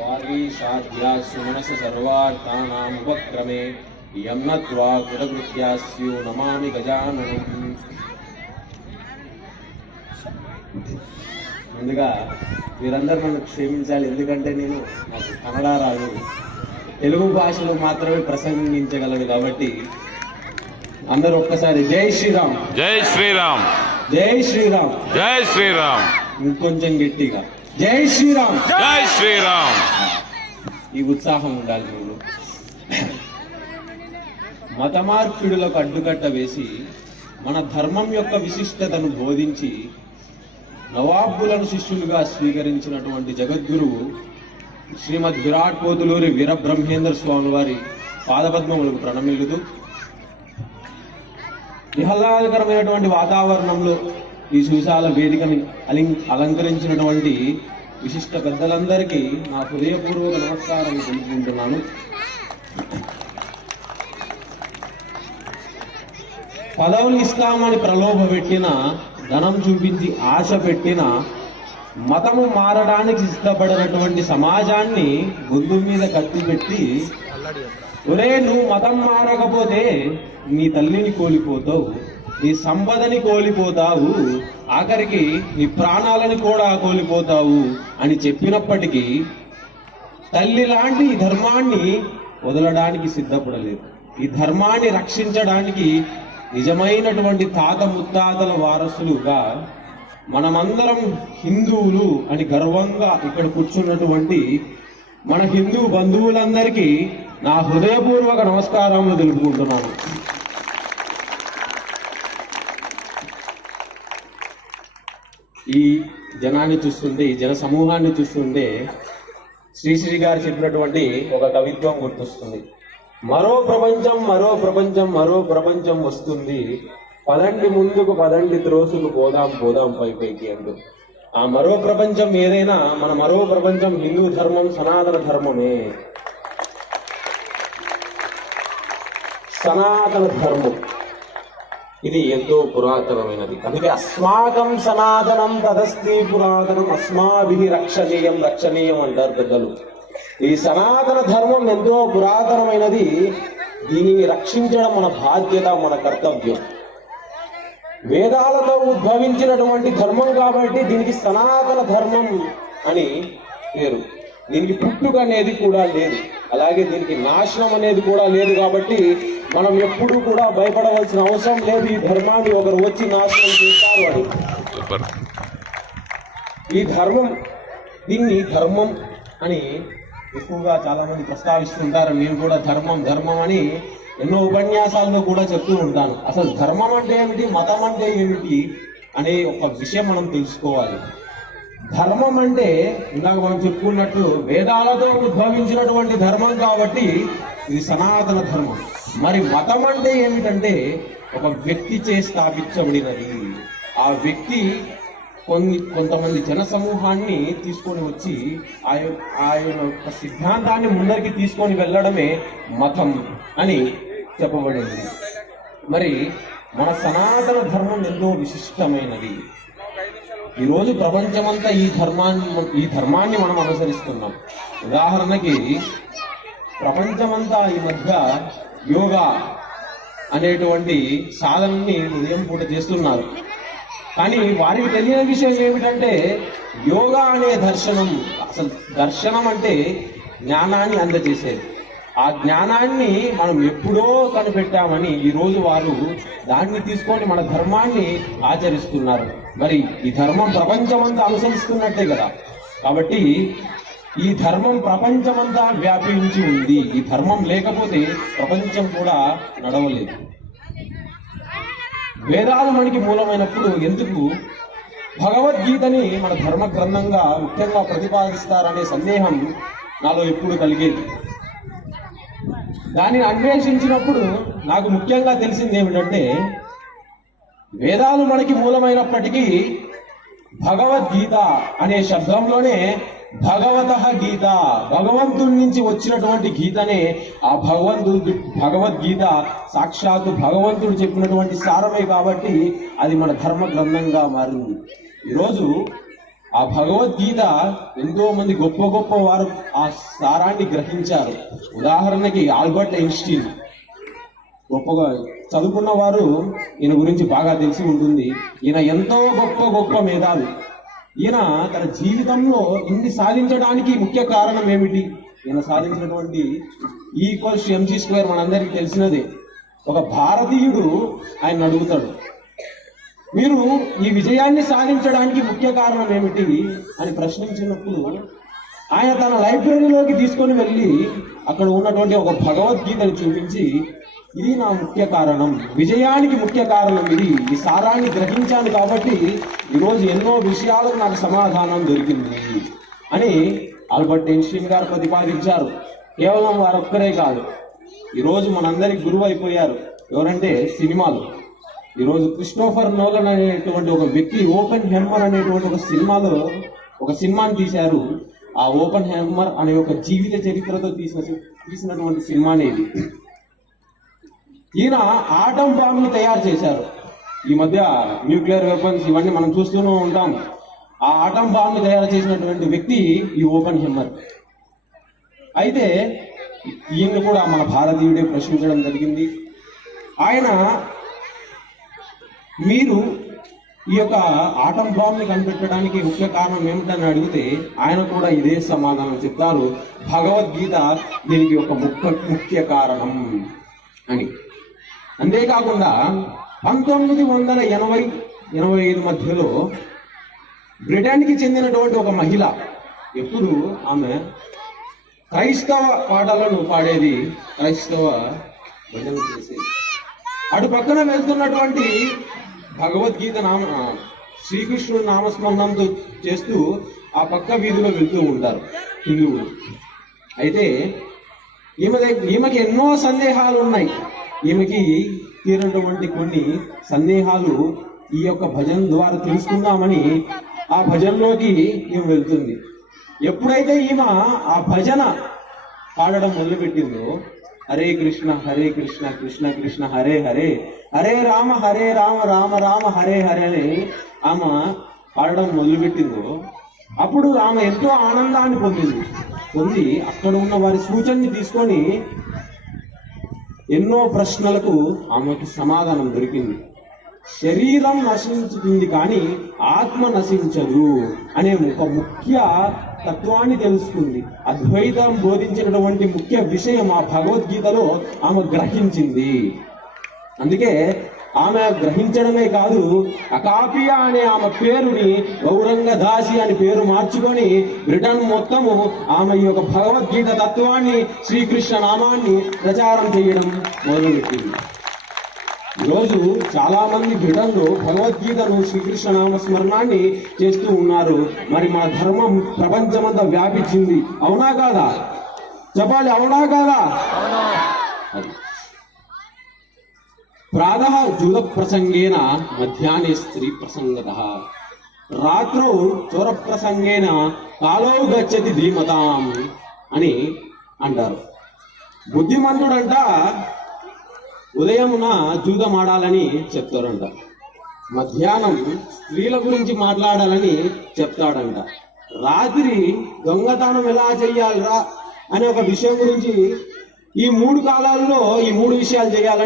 వాగీషాద్యాసు మనసు సర్వార్థానాం ఉపక్రమే యం నత్వా కృతకృత్యాస్యు నమామి గజాననం ముందుగా మీరందరూ నన్ను క్షమించాలి ఎందుకంటే నేను నాకు కన్నడ రాదు. తెలుగు భాషలో మాత్రమే ప్రసంగించగలను కాబట్టి అందరూ ఒక్కసారి జై శ్రీరామ్. జై శ్రీరామ్. జై శ్రీరామ్. జై శ్రీరామ్. ఇంకొంచెం గట్టిగా. జై శ్రీరామ్. జై శ్రీరామ్. ఈ ఉత్సాహం ఉండాలి ముందు మతమార్పిడులకు అడ్డుకట్ట వేసి మన ధర్మం యొక్క విశిష్టతను బోధించి నవాబులను శిష్యులుగా స్వీకరించినటువంటి జగద్గురువు శ్రీమద్ విరాట్ పోతులూరి వీరబ్రహ్మేంద్ర స్వామి వారి పాదపద్మములకు ప్రణమిల్లుతూ విహ్లాదకరమైనటువంటి వాతావరణంలో ఈ సుశాల వేదికని అలిం అలంకరించినటువంటి విశిష్ట పెద్దలందరికీ నా హృదయపూర్వక నమస్కారం తెలుపుకుంటున్నాను. పదవులు ఇస్తామని ప్రలోభ పెట్టిన ధనం చూపించి ఆశ పెట్టిన మతము మారడానికి సిద్ధపడినటువంటి సమాజాన్ని గొంతు మీద కత్తి పెట్టి ఒరే నువ్వు మతం మారకపోతే నీ తల్లిని కోల్పోతావు. నీ సంపదని కోల్పోతావు. ఆఖరికి నీ ప్రాణాలని కూడా కోల్పోతావు అని చెప్పినప్పటికీ తల్లి లాంటి ఈ ధర్మాన్ని వదలడానికి సిద్ధపడలేదు. ఈ ధర్మాన్ని రక్షించడానికి నిజమైనటువంటి తాత ముత్తాతల వారసులుగా మనమందరం హిందువులు అని గర్వంగా ఇక్కడ కూర్చున్నటువంటి మన హిందూ బంధువులందరికీ నా హృదయపూర్వక నమస్కారములు తెలుపుకుంటున్నాను. ఈ జనాన్ని చూస్తుంటే ఈ జన సమూహాన్ని చూస్తుంటే శ్రీశ్రీ గారు చెప్పినటువంటి ఒక కవిత్వం గుర్తొస్తుంది. మరో ప్రపంచం మరో ప్రపంచం మరో ప్రపంచం వస్తుంది. పదండి ముందుకు పదండి త్రోసుకు పోదాం పోదాం పై పైకి అంటూ. ఆ మరో ప్రపంచం ఏదైనా మన మరో ప్రపంచం హిందూ ధర్మం సనాతన ధర్మమే. సనాతన ధర్మం. ఇది ఎంతో పురాతనమైనది. అందుకే అస్మాకం సనాతనం తదస్తి పురాతనం అస్మాభి రక్షణీయం రక్షణీయం అంటారు పెద్దలు. ఈ సనాతన ధర్మం ఎంతో పురాతనమైనది. దీనిని రక్షించడం మన బాధ్యత మన కర్తవ్యం. వేదాలతో ఉద్భవించినటువంటి ధర్మం కాబట్టి దీనికి సనాతన ధర్మం అని పేరు. దీనికి పుట్టుక అనేది కూడా లేదు. అలాగే దీనికి నాశనం అనేది కూడా లేదు కాబట్టి మనం ఎప్పుడూ కూడా భయపడవలసిన అవసరం లేదు. ఈ ధర్మాన్ని ఒకరు వచ్చి నాశనం చేస్తారు అని. ఈ ధర్మం దీన్ని ధర్మం అని ఎక్కువగా చాలా మంది ప్రస్తావిస్తుంటారు నేను కూడా ధర్మం ధర్మం అని ఎన్నో ఉపన్యాసాల్లో కూడా చెప్తూ ఉంటాను. అసలు ధర్మం అంటే ఏమిటి? మతం అంటే ఏమిటి? అనే ఒక విషయం మనం తెలుసుకోవాలి. ధర్మం అంటే ఇందాక మనం చెప్పుకున్నట్టు వేదాలతో ఉద్భవించినటువంటి ధర్మం కాబట్టి ఇది సనాతన ధర్మం. మరి మతం అంటే ఏమిటంటే ఒక వ్యక్తి చే స్థాపించబడినది. ఆ వ్యక్తి కొన్ని కొంతమంది జన సమూహాన్ని తీసుకొని వచ్చి ఆయన ఆయన యొక్క సిద్ధాంతాన్ని ముందరికి తీసుకొని వెళ్ళడమే మతం అని చెప్పబడింది. మరి మన సనాతన ధర్మం ఎంతో విశిష్టమైనది. ఈరోజు ప్రపంచమంతా ఈ ధర్మాన్ని ఈ ధర్మాన్ని మనం అనుసరిస్తున్నాం. ఉదాహరణకి ప్రపంచమంతా ఈ మధ్య యోగా అనేటువంటి సాధనని ఉదయం పూట చేస్తున్నారు. కానీ వారికి తెలియని విషయం ఏమిటంటే యోగా అనే దర్శనం అసలు దర్శనం అంటే జ్ఞానాన్ని అందజేసేది. ఆ జ్ఞానాన్ని మనం ఎప్పుడో కనిపెట్టామని ఈ రోజు వారు దాన్ని తీసుకొని మన ధర్మాన్ని ఆచరిస్తున్నారు. మరి ఈ ధర్మం ప్రపంచమంతా అనుసరిస్తున్నట్టే కదా. కాబట్టి ఈ ధర్మం ప్రపంచమంతా వ్యాపించి ఉంది. ఈ ధర్మం లేకపోతే ప్రపంచం కూడా నడవలేదు. వేదాలు మనకి మూలమైనప్పుడు ఎందుకు? భగవద్గీతని మన ధర్మ గ్రంథంగా ముఖ్యంగా ప్రతిపాదిస్తారనే సందేహం నాలో ఎప్పుడు కలిగేది. దానిని అన్వేషించినప్పుడు నాకు ముఖ్యంగా తెలిసింది ఏమిటంటే వేదాలు మనకి మూలమైనప్పటికీ భగవద్గీత అనే శబ్దంలోనే భగవత గీత. భగవంతుడి నుంచి వచ్చినటువంటి గీతనే ఆ భగవంతుడి భగవద్గీత సాక్షాత్తు భగవంతుడు చెప్పినటువంటి సారమే కాబట్టి అది మన ధర్మ గ్రంథంగా మారింది. ఈరోజు ఆ భగవద్గీత ఎంతో మంది గొప్ప గొప్ప వారు ఆ సారాన్ని గ్రహించారు. ఉదాహరణకి ఆల్బర్ట్ ఐన్స్టీన్. గొప్పగా చదువుకున్న వారు ఈయన గురించి బాగా తెలిసి ఉంటుంది. ఈయన ఎంతో గొప్ప గొప్ప మేధావి. ఈయన తన జీవితంలో ఇన్ని సాధించడానికి ముఖ్య కారణం ఏమిటి? ఈయన సాధించినటువంటి ఈక్వల్స్ ఎంసీ స్క్వేర్ మనందరికీ తెలిసినదే. ఒక భారతీయుడు ఆయన అడుగుతాడు మీరు ఈ విజయాన్ని సాధించడానికి ముఖ్య కారణం ఏమిటి? అని ప్రశ్నించినప్పుడు ఆయన తన లైబ్రరీలోకి తీసుకొని వెళ్ళి అక్కడ ఉన్నటువంటి ఒక భగవద్గీతను చూపించి ఇది నా ముఖ్య కారణం. విజయానికి ముఖ్య కారణం ఇది. ఈ సారాన్ని గ్రహించాను కాబట్టి ఈరోజు ఎన్నో విషయాలకు నాకు సమాధానం దొరికింది. అని ఆల్బర్ట్ ఐన్స్టీన్ గారు ప్రతిపాదించారు. కేవలం వారొక్కరే కాదు ఈరోజు మనందరికి గురువు అయిపోయారు ఎవరంటే సినిమాలు. ఈరోజు క్రిస్టోఫర్ నోలన్ అనేటువంటి ఒక వ్యక్తి ఓపెన్ హెమ్మర్ అనేటువంటి ఒక సినిమాలో ఒక సినిమాని తీశారు. ఆ ఓపెన్ హ్యామర్ అనే ఒక జీవిత చరిత్రతో తీసిన తీసినటువంటి సినిమానే ఇది. ఈయన ఆటం బాంబుని తయారు చేశారు. ఈ మధ్య న్యూక్లియర్ వెపన్స్ ఇవన్నీ మనం చూస్తూనే ఉంటాం. ఆ ఆటం బాంబుని తయారు చేసినటువంటి వ్యక్తి ఈ ఓపెన్ హెమ్మర్ అయితే ఈయన్ని కూడా మన భారతీయుడే ప్రశ్నించడం జరిగింది. ఆయన మీరు ఈ యొక్క ఆటం బాంబ్ని కనిపెట్టడానికి ముఖ్య కారణం ఏమిటని అడిగితే ఆయన కూడా ఇదే సమాధానం చెప్తారు. భగవద్గీత దీనికి ఒక ముఖ్య ముఖ్య కారణం అని. అంతేకాకుండా పంతొమ్మిది వందల ఎనభై ఎనభై ఐదు మధ్యలో బ్రిటన్కి చెందినటువంటి ఒక మహిళ ఎప్పుడు ఆమె క్రైస్తవ పాటలను పాడేది క్రైస్తవ భజన చేసేది. అటు పక్కన వెళ్తున్నటువంటి భగవద్గీత నామ శ్రీకృష్ణుడు నామస్మరణంతో చేస్తూ ఆ పక్క వీధిలో వెళ్తూ ఉంటారు హిందువులు. అయితే ఈమె ఈమెకి ఎన్నో సందేహాలు ఉన్నాయి ఈమెకి తీరినటువంటి కొన్ని సందేహాలు ఈ యొక్క భజన ద్వారా తెలుసుకుందామని ఆ భజనలోకి ఈమె వెళ్తుంది. ఎప్పుడైతే ఈమె ఆ భజన పాడడం మొదలుపెట్టిందో హరే కృష్ణ హరే కృష్ణ కృష్ణ కృష్ణ హరే హరే. హరే రామ హరే రామ రామ రామ హరే హరే అని ఆమె పాడడం మొదలుపెట్టిందో అప్పుడు ఆమె ఎంతో ఆనందాన్ని పొందింది. పొంది అక్కడ ఉన్న వారి సూచనని తీసుకొని ఎన్నో ప్రశ్నలకు ఆమెకి సమాధానం దొరికింది. శరీరం నశించుతుంది కానీ ఆత్మ నశించదు అనే ఒక ముఖ్య తత్వాన్ని తెలుసుకుంది అద్వైతం బోధించినటువంటి ముఖ్య విషయం ఆ భగవద్గీతలో ఆమె గ్రహించింది. అందుకే ఆమె గ్రహించడమే కాదు అకాపియా అనే ఆమె పేరుని గౌరంగ దాసి అని పేరు మార్చుకొని బ్రిటన్ మొత్తము ఆమె యొక్క భగవద్గీత తత్వాన్ని శ్రీకృష్ణ నామాన్ని ప్రచారం చేయడం మొదలుపెట్టింది. ఈరోజు చాలా మంది బిడ్డలు భగవద్గీతను శ్రీకృష్ణ నామస్మరణాన్ని చేస్తూ ఉన్నారు. మరి మా ధర్మం ప్రపంచమంతా వ్యాపించింది. అవునా కాదా? చెప్పాలి అవునా కాదా? అది. జూద ప్రసంగేన మధ్యాహ్నే స్త్రీ ప్రసంగత. రాత్రు చోర ప్రసంగేన కాలో గచ్చతి ధీమతాం అని అంటారు. బుద్ధిమంతుడంట ఉదయమున జూదమాడాలని చెప్తారంట. మధ్యాహ్నం స్త్రీల గురించి మాట్లాడాలని చెప్తాడంట. రాత్రి దొంగతనం ఎలా చెయ్యాలరా అనే ఒక విషయం గురించి ఈ మూడు కాలాల్లో ఈ మూడు విషయాలు చేయాలని